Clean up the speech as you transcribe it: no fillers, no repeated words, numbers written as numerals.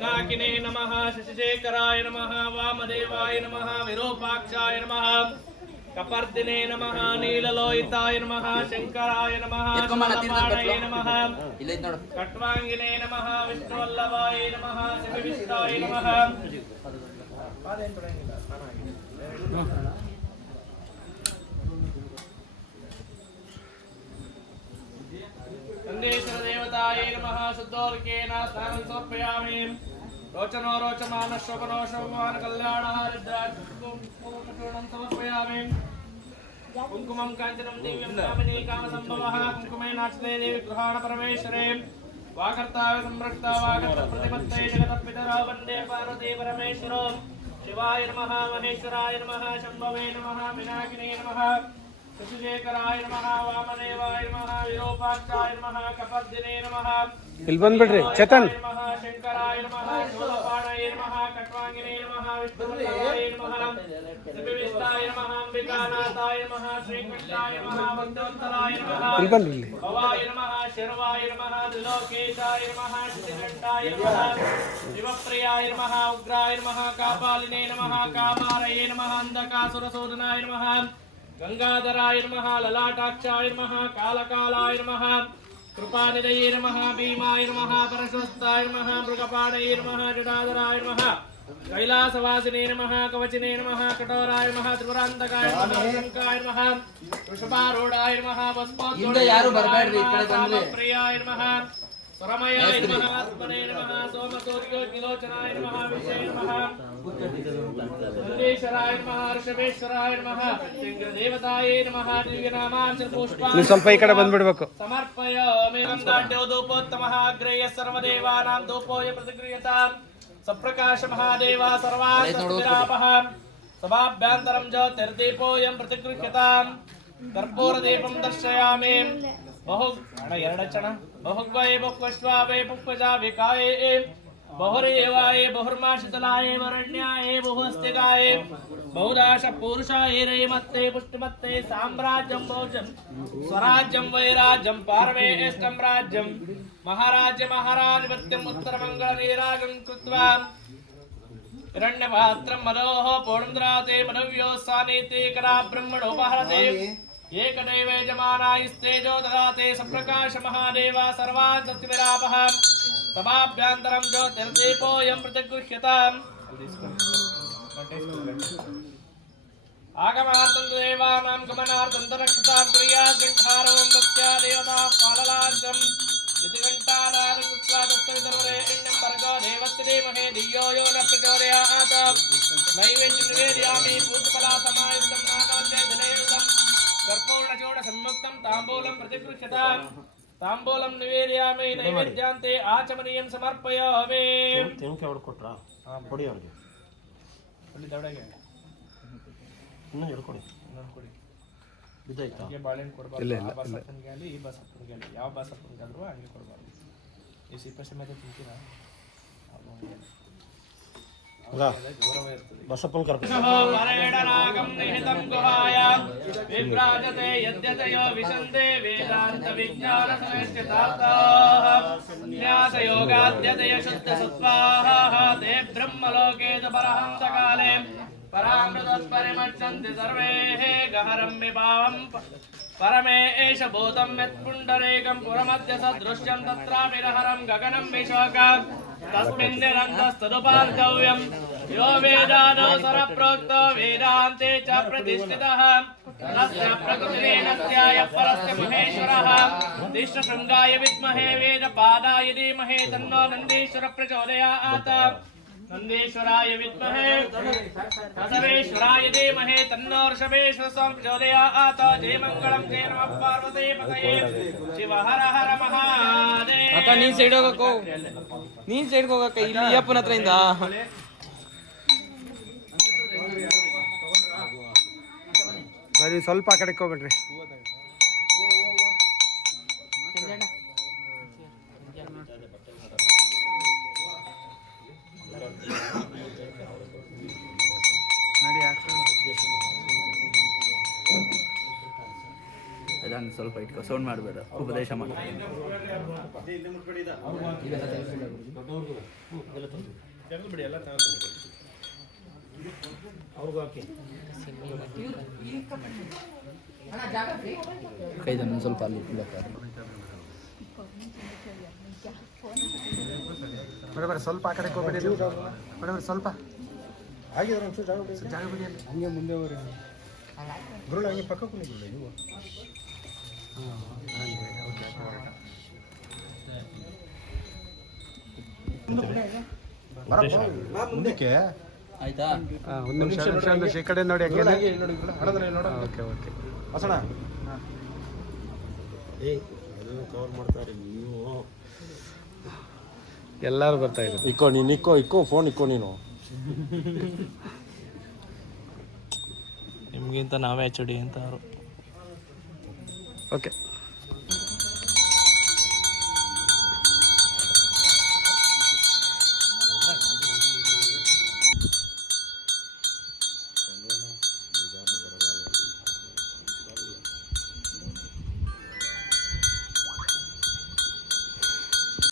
पिनाकिने नमः शशिशेखराय नमः वामदेवाय नमः विरूपाक्षाय नमः कपर्दिने नमः नीललोहिताय नमः शंकराय नमः शूलपाणये नमः कट्वांगिने नमः विष्णुवल्लभाय नमः शिवविष्टाय नमः नंदेश्वर देवताय नमः शुद्धोदकेन स्नानं समर्पयामि रोचनो रोचमान शोभनो शोभमान कल्याणहारिद्राचूर्णं समर्पयामि कुंकुमं कांचनं दिव्यं कामिनी कामसंभवः कुंकुमेनार्चिते देवी गृहाण परमेश्वरे वागर्ताय संरक्षिता वागर्त प्रतिपत्ते जगतपितरो वन्दे पार्वती परमेश्वरो शिवाय नमः महेश्वराय नमः शंभवे नमः पिनाकिने नमः शशिशेखराय नमः वामदेवाय नमः विरूपाक्षाय नमः कपर्दिने नमः ಇಲ್ಲಿ ಬಂದ್ಬಿಡ್ರಿ ಚೇತನ್ नमः शंकराय नमः शूलपाणये नमः कट्वांगिने नमः विष्णुवल्लभाय नमः शिवविष्टाय नमः अंबिकानाथाय नमः श्रीकृष्णाय नमः भक्तवत्सलाय नमः ಇಲ್ಲಿ ಬನ್ರಿ ಇಲ್ಲಿ भवाय नमः शर्वाय नमः त्रिलोकेशाय नमः श्रीकण्ठाय नमः शिवप्रियाय नमः उग्राय नमः कापालिने नमः कामारये नमः अंधकासुरशोधनाय नमः गंगाधराय नमः ललाटाक्षाय नमः कालकालाय नमः कृपानिधये नमः भीमाय नमः परशुस्ताय नमः मृगपाणये नमः जटाधराय नमः कैलासवासिने नमः कवचिने नमः कठोराय नमः त्रिपुरान्तकाय नमः शंकाय नमः वृषभारूढाय नमः प्रियाय नमः स्वरमयाय नमः आत्मने नमः सोमसूर्योज्ञलोचनाय नमः विषये नमः नंदेश्वराय नमः ऋषभेश्वराय नमः देवताय नमः दिव्यनामांच पुष्पाणि ನೀವು ಸ್ವಲ್ಪ ಈ ಕಡೆ ಬಂದ್ಬಿಡ್ಬೇಕು समर्पयामि गन्धाढ्यो धूपोत्तमः अग्रेय सर्वदेवानां धूपोय प्रतिगृह्यतां सप्रकाश महादेव सर्वास्तुतिरापः सभाभ्यन्तरं ज्योतिर्दीपोऽयं प्रतिगृह्यतां कर्पूरदीपं दर्शयामि बहुग्वये बहुश्वावे बहुजाविकाये बहुरेवाये बहुर्माशितलाय वरण्याये बहुस्तिकाय बहुदाश पुरुषाय रेमत्ते पुष्टिमत्ते साम्राज्यं भोजन स्वराज्यं वैराज्यं पार्वेष्टं राज्यं महाराज्य महाराजवत्यम् उत्तरमङ्गलनीरागं कृत्वा हिरण्यपात्रं मदोः पूर्णद्राते मदव्योस्सानीते करा ब्रह्मणोपहरते एकदैवे यजमानायस्तेजो ददाते सप्रकाश महादेव सर्वास्तुतिरापः सभाभ्यन्तरं ज्योतिर्दीपोऽयं प्रतिगृह्यताम् आगमार्थं देवानां गमनार्थं रक्षतां प्रियाग्रन्थारवं भक्त्या देवताः पाललाज्यम् इति घण्टानादकृत्वा तत्सवितरुरे इण्यं भर्गो देवस्य धीमहि धियो यो न प्रचोदयात् नैवेद्यं निवेदयामि पूर्वफलासमायुक्तं नागवत्ते जलेयुतं कर्पूर्णचूर्णसंयुक्तं ताम्बूलं प्रतिगृह्यताम् ताम्बूलं निवेदयामि नैवेद्यान्ते आचमनीयं समर्पयामि ತೆಂಕೆ ಹೊಡ್ಕೊಟ್ರ ಕೊಡಿ ಅವ್ರಿಗೆ ಅಲ್ಲಿ ದವಡೆಗೆ ಇನ್ನೂ ಹೇಳ್ಕೊಡಿ ಬಿದ್ದಾಯ್ತಾ ಬಾಳೆಹಣ್ಣು ಕೊಡಬಾರ್ದು ಇಲ್ಲ ಆ ಬಸಪ್ಪನಿಗೆ ಆಗಲಿ ಈ ಬಸಪ್ಪನಿಗೆ ಆಗಲಿ ಯಾವ ಬಸಪ್ಪನಿಗಾದ್ರೂ ಹಂಗೆ ಕೊಡಬಾರ್ದು ಈ ಸಿಪ್ಪೆ ಸಮೇತ ತಿಂತೀರಾ ಗೌರವ ಇರ್ತದೆ ಬಸಪ್ಪನ ಕರ್ಕೊಂಡು ಪರೇಣನಾಗಂ ನಿಹಿತಂ ಗುಹಾಯಾಂ ವಿಭ್ರಾಜತೆ ಯದ್ಯತಯೋ ವಿಶಂತೆ ವೇದಾಂತ ವಿಜ್ಞಾನ ಸಮಶ್ಚಿತಾರ್ಥಾಃ ನ್ಯಾಸಯೋಗಾದ್ಯತಯ ಶುದ್ಧ ಸತ್ವಾಃ ತೇ ಬ್ರಹ್ಮಲೋಕೇತ ಪರಹಂಸಕಾಲೇ परामृतस्परिमच्छन्ति सर्वे गहरं विभावं परमे एष भूतं यत्पुण्डरीकं पुरमद्य सदृश्यं तत्रापि रहरं गगनं विशोकं तस्मिन् निरन्तस्तदुपान्तव्यं यो वेदानो सरप्रोक्तो वेदान्ते च प्रतिष्ठितः तस्य प्रकृतिरेणस्याय परस्य महेश्वरः तिष्ठशृङ्गाय विद्महे वेदपादाय धीमहि तन्नो नन्दीश्वर प्रचोदयात् नंदेश्वराय विद्महे बसवेश्वराय धीमहि तन्नो ऋषभेश्वर प्रचोदयात् जय मंगलम जय नमः पार्वती पतये शिव हर हर महादेव ಅಕ್ಕ ನೀನ್ ಸೈಡ್ ಹೋಗಕ್ಕೋ ನೀನ್ ಸೈಡ್ ಹೋಗಕ್ಕ ಇಲ್ಲಿ ಅಪ್ಪನ ಹತ್ರ ಇಂದ ಬರೀ ಸ್ವಲ್ಪ ಆ ಕಡೆಗೆ ಹೋಗ್ಬಿಡ್ರಿ ಹಂಗೆ ಸ್ವಲ್ಪ ಇಟ್ಕೊ, ಸೌಂಡ್ ಮಾಡಬೇಡ, ಉಪದೇಶ ಮಾಡಿ. ಬಿಡಿ ಎಲ್ಲ ತಗೊಂಡು ಅವ್ರಿಗೂ ಹಾಕಿ. ಕೈದನ್ನು ಸ್ವಲ್ಪ ಅಲ್ಲಿ ಬೇಕಾದ್ರೆ ಮೇಡಮ್ ಸ್ವಲ್ಪ ಆ ಕಡೆಗೆ ಹೋಗ್ಬೇಡಿ ನೀವು. ಮೇಡಮ್ ಸ್ವಲ್ಪ ಆಗಿದ್ರೆ ಒಂಚೂರು ಜಾಗ ಬಿಡಿ. ಜಾಗ ಬಿಡಿ ಅಲ್ಲಿ. ಹಂಗೆ ಮುಂದೆ ಹೋಗ್ರಿ. ಗುರುಳು ಹಂಗೆ ಪಕ್ಕ ಕುಣಿದಿಲ್ಲ ನೀವು. ಮುಂದಕ್ಕೆ ಆಯ್ತಾ? ಒಂದು ನಿಮಿಷ ಈ ಕಡೆ ನೋಡಿ ಹಂಗೆ ನೋಡಿ ಹಣದ್ರೆ ನೋಡ. ಓಕೆ ಓಕೆ ಹೊಸಣ ಏಯ್ ಅದು ಕವರ್ ಮಾಡ್ತಾರೆ ನೀವು. ಎಲ್ಲರೂ ಬರ್ತಾ ಇದ್ರು. ಇಕ್ಕೋ ನೀನು, ಇಕ್ಕೋ ಫೋನ್ ಇಕ್ಕೋ ನೀನು. ನಿಮಗಿಂತ ನಾವೇ HD ಅಂತ ಅವರು. ಓಕೆ